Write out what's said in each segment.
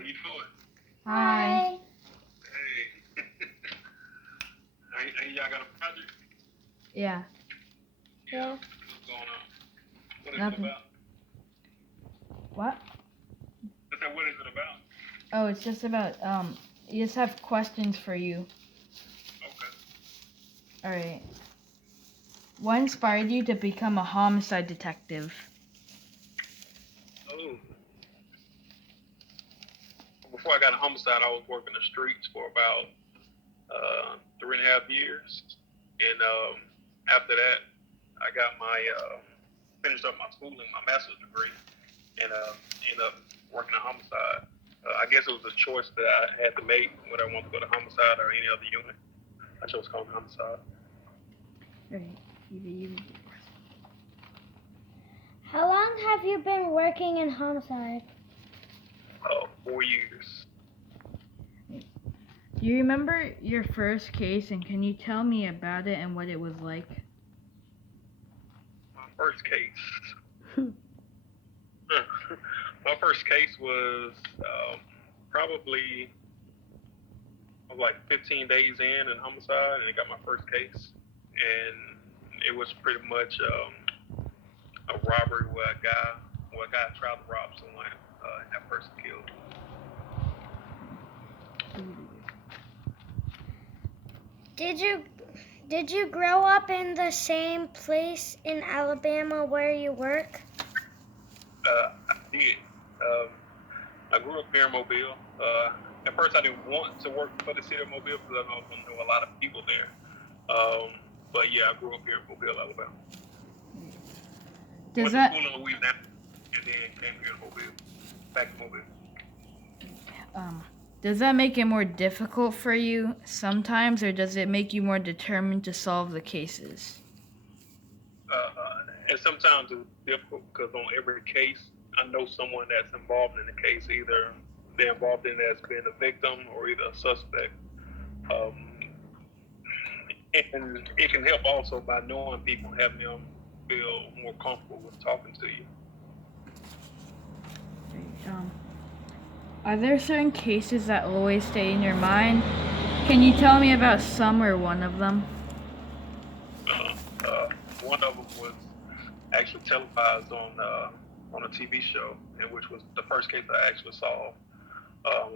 How you doing? Hi. Hey. Hey, y'all got a project? Yeah. Yeah. Yeah. What's going on? What is it Nothing. about? What? I said, what is it about? Oh, it's just about you just have questions for you. Okay. All right. What inspired you to become a homicide detective? Oh. Before I got a homicide, I was working the streets for about 3.5 years, and after that, I got my finished up my schooling, my master's degree, and ended up working a homicide. I guess it was a choice that I had to make whether I wanted to go to homicide or any other unit. I chose calling homicide. Right. How long have you been working in homicide? 4 years. Do you remember your first case, and can you tell me about it and what it was like? My first case. My first case was probably like 15 days in homicide, and I got my first case, and it was pretty much a robbery where a guy tried to rob someone, and that person killed. Did you grow up in the same place in Alabama where you work? I did. Um, I grew up here in Mobile. At first, I didn't want to work for the city of Mobile because I know a lot of people there. But yeah, I grew up here in Mobile, Alabama. Went to school in Louisiana, and then came here to Mobile, back to Mobile. Does that make it more difficult for you sometimes, or does it make you more determined to solve the cases? And sometimes it's difficult because on every case, I know someone that's involved in the case. Either they're involved in it as being a victim or either a suspect. Um, and it can help also by knowing people, having them feel more comfortable with talking to you. Are there certain cases that always stay in your mind? Can you tell me about some or one of them? One of them was actually televised on a TV show, and which was the first case I actually saw,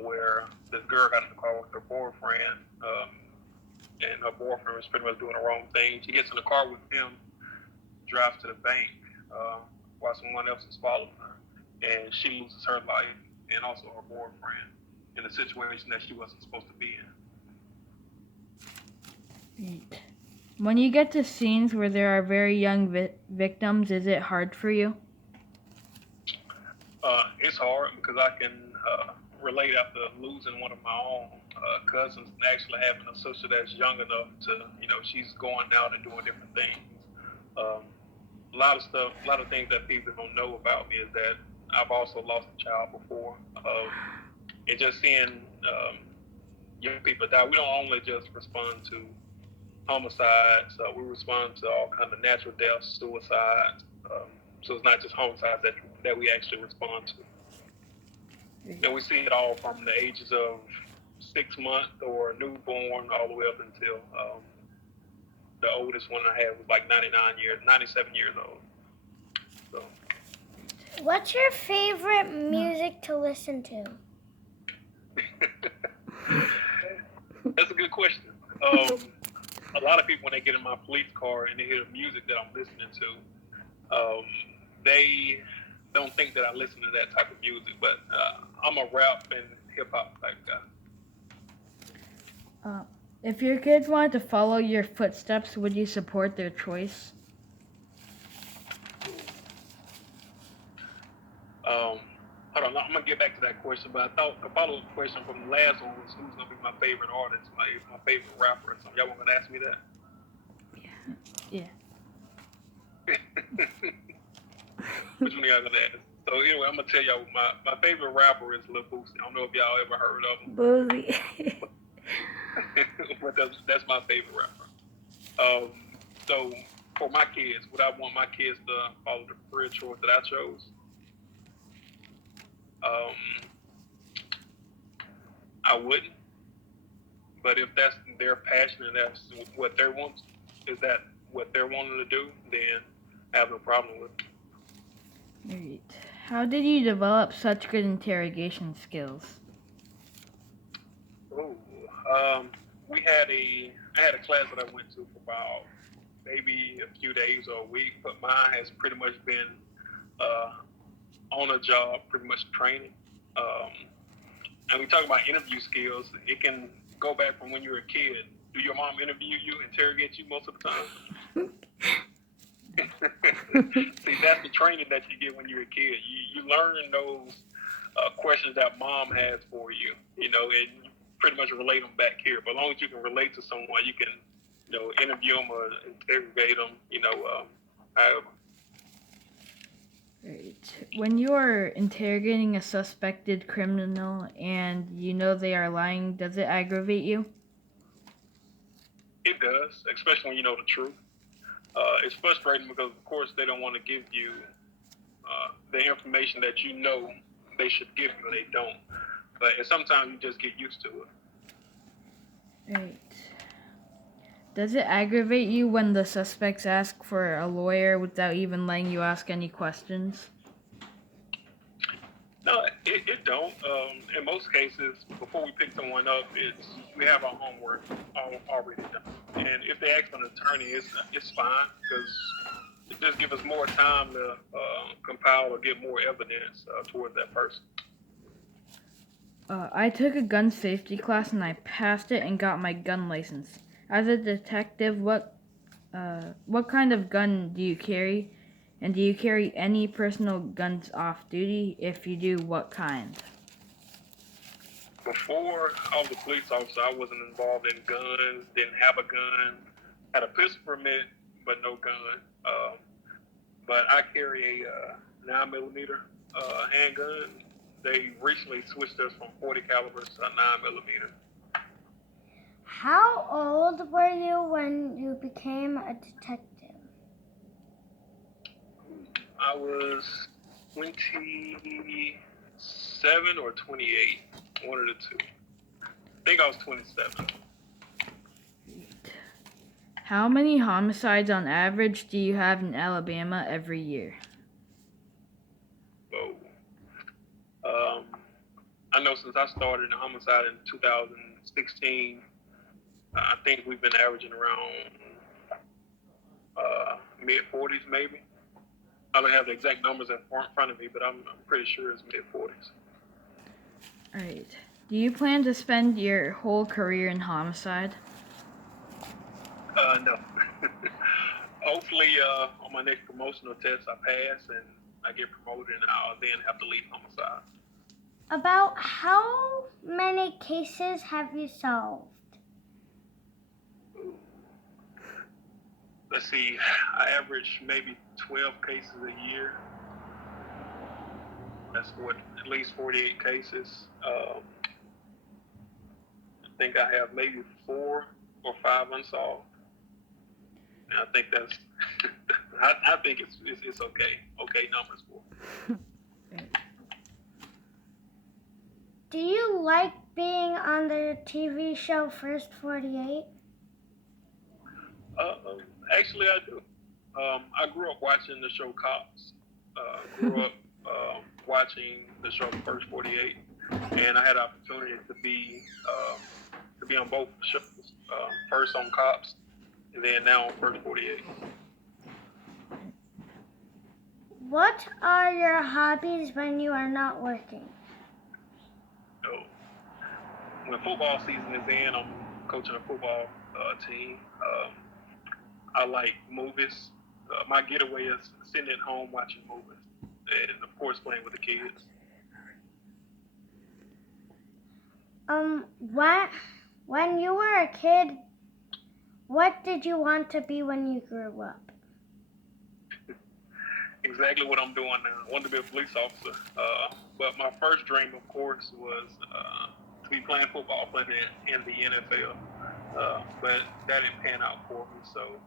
where this girl got in the car with her boyfriend, and her boyfriend was pretty much doing the wrong thing. She gets in the car with him, drives to the bank, while someone else is following her, and she loses her life and also her boyfriend in a situation that she wasn't supposed to be in. When you get to scenes where there are very young victims, is it hard for you? It's hard because I can relate after losing one of my own cousins and actually having a sister that's young enough to, she's going out and doing different things. Um, a lot of things that people don't know about me is that I've also lost a child before. And just seeing young people die, we don't only just respond to homicides, we respond to all kinds of natural deaths, suicides. So it's not just homicides that we actually respond to. And we see it all from the ages of 6 months or newborn all the way up until the oldest one I had was like 97 years old. So. What's your favorite music to listen to? That's a good question. A lot of people, when they get in my police car and they hear the music that I'm listening to, they don't think that I listen to that type of music, but I'm a rap and hip hop type guy. If your kids wanted to follow your footsteps, would you support their choice? Hold on, I'm gonna get back to that question, but I thought the follow-up question from the last one was who's gonna be my favorite artist, my favorite rapper or something. Y'all want to ask me that? Yeah. Which one y'all gonna ask? So anyway, I'm gonna tell y'all my favorite rapper is Lil Boosie. I don't know if y'all ever heard of him. Boosie. But that's my favorite rapper. So for my kids, would I want my kids to follow the career choice that I chose? I wouldn't. But if that's their passion and that's what they want, is that what they're wanting to do, then I have no problem with it. Right. How did you develop such good interrogation skills? Oh, um, I had a class that I went to for about maybe a few days or a week, but mine has pretty much been uh, on a job, pretty much training. Um, and we talk about interview skills. It can go back from when you were a kid. Do your mom interview you, interrogate you most of the time? See, that's the training that you get when you're a kid. You learn those questions that mom has for you, and you pretty much relate them back here. But as long as you can relate to someone, you can, interview them or interrogate them, however. Right. When you are interrogating a suspected criminal and you know they are lying, does it aggravate you? It does, especially when you know the truth. It's frustrating because, of course, they don't want to give you the information that you know they should give you, and they don't. But sometimes you just get used to it. Right. Does it aggravate you when the suspects ask for a lawyer without even letting you ask any questions? No, it don't. In most cases, before we pick someone up, we have our homework already done. And if they ask for an attorney, it's fine because it just gives us more time to compile or get more evidence towards that person. I took a gun safety class and I passed it and got my gun license. As a detective, what kind of gun do you carry? And do you carry any personal guns off duty? If you do, what kind? Before I was a police officer, I wasn't involved in guns, didn't have a gun, had a pistol permit, but no gun. But I carry a 9mm handgun. They recently switched us from 40 calibers to a 9mm. How old were you when you became a detective? I was 27 or 28, one of the two. I think I was 27. How many homicides on average do you have in Alabama every year? So, um, I know since I started in homicide in 2016, I think we've been averaging around mid 40s, maybe. I don't have the exact numbers in front of me, but I'm pretty sure it's mid 40s. Alright. Do you plan to spend your whole career in homicide? No. Hopefully, on my next promotional test, I pass and I get promoted, and I'll then have to leave homicide. About how many cases have you solved? Let's see, I average maybe 12 cases a year. That's what, at least 48 cases. I think I have maybe 4 or 5 unsolved. And I think that's, I think it's okay. Okay numbers for. Do you like being on the TV show First 48? Actually, I do. I grew up watching the show Cops. Grew up watching the show First 48, and I had an opportunity to be on both shows. First on Cops, and then now on First 48. What are your hobbies when you are not working? So when football season is in, I'm coaching a football team. I like movies. My getaway is sitting at home watching movies, and of course playing with the kids. When you were a kid, what did you want to be when you grew up? Exactly what I'm doing now. I wanted to be a police officer, but my first dream, of course, was to be playing football, playing in the NFL. But that didn't pan out for me, so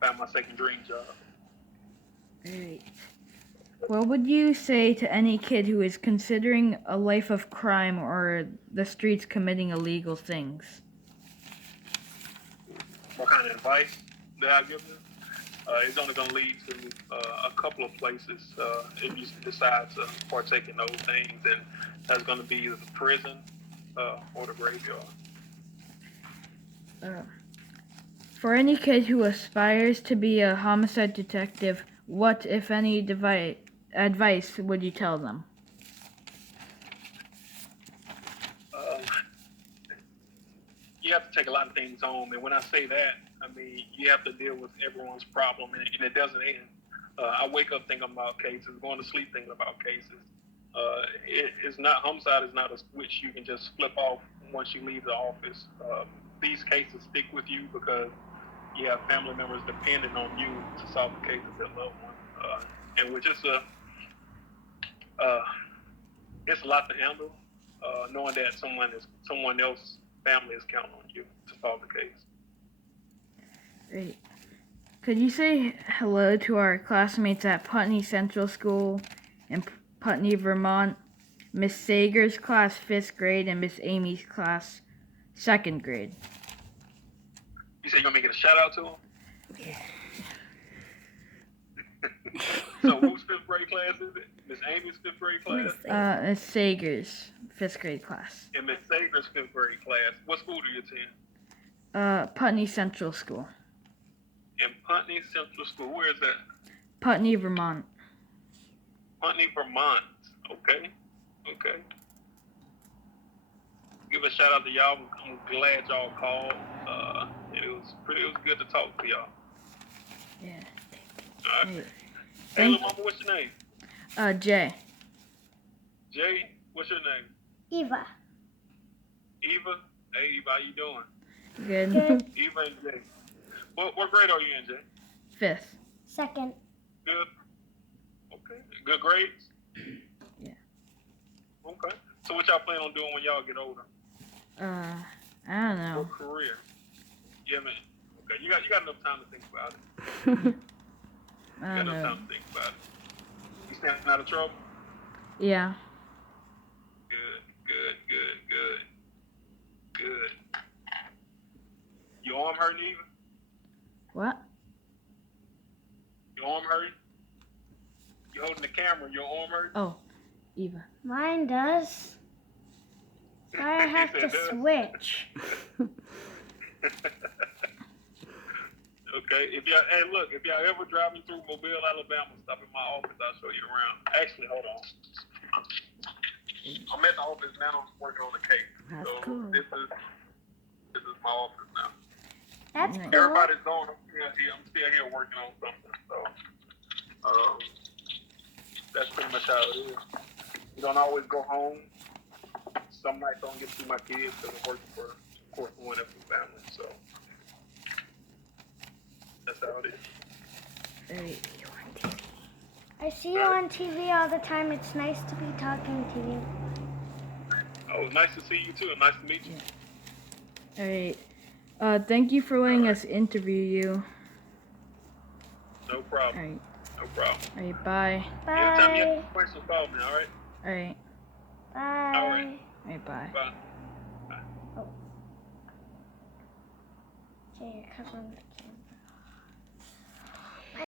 I found my second dream job. Alright. What would you say to any kid who is considering a life of crime or the streets committing illegal things? What kind of advice that I give them? It's only going to lead to a couple of places if you decide to partake in those things, and that's going to be either the prison or the graveyard. For any kid who aspires to be a homicide detective, what, if any, advice would you tell them? You have to take a lot of things home, and when I say that, I mean you have to deal with everyone's problem, and it doesn't end. I wake up thinking about cases, going to sleep thinking about cases. It's not homicide is not a switch you can just flip off once you leave the office. These cases stick with you because you have family members depending on you to solve the case of their loved one, and which is it's a lot to handle, knowing that someone else's family is counting on you to solve the case. Great. Could you say hello to our classmates at Putney Central School in Putney, Vermont? Miss Sager's class 5th grade and Miss Amy's class 2nd grade. You say you want me to get a shout out to them? Yeah. So whose 5th grade class is it? Miss Amy's 5th grade class? Miss Sager's 5th grade class. And Miss Sager's 5th grade class. What school do you attend? Putney Central School. In Putney Central School. Where is that? Putney, Vermont. Putney, Vermont. Okay. Give a shout out to y'all. I'm glad y'all called. It was good to talk to y'all. Yeah. All right. Hey, little mama, what's your name? Jay. Jay, what's your name? Eva. Eva? Hey, Eva, how you doing? Good. Eva and Jay. What grade are you in, Jay? 5th. 2nd. Good. Okay. Good grades? Yeah. Okay. So what y'all plan on doing when y'all get older? I don't know. What career? Yeah, man. Okay. You got enough time to think about it. I don't know. Enough time to think about it. You staying out of trouble? Yeah. Good. Your arm hurting, Eva? What? Your arm hurting? You holding the camera, your arm hurting? Oh, Eva. Mine does. So I have to switch. Okay. If y'all ever driving through Mobile, Alabama, stop in my office, I'll show you around. Actually, hold on. I'm at the office now, working on the case. That's so cool. This is my office now. That's cool. Everybody's gone. I'm still here working on something. So that's pretty much how it is. You don't always go home. Some nights I don't get to see my kids because I'm working for, of course, the one every family. So that's how it is. Hey. I see you on TV all the time. It's nice to be talking to you. Oh, nice to see you too. Nice to meet you. Alright. Thank you for letting us interview you. No problem. Alright. No problem. Alright, bye. Bye. Anytime you have questions, call me, all right? Alright. Bye. All right. Alright, bye. Bye. Oh. Okay, you're covering the camera.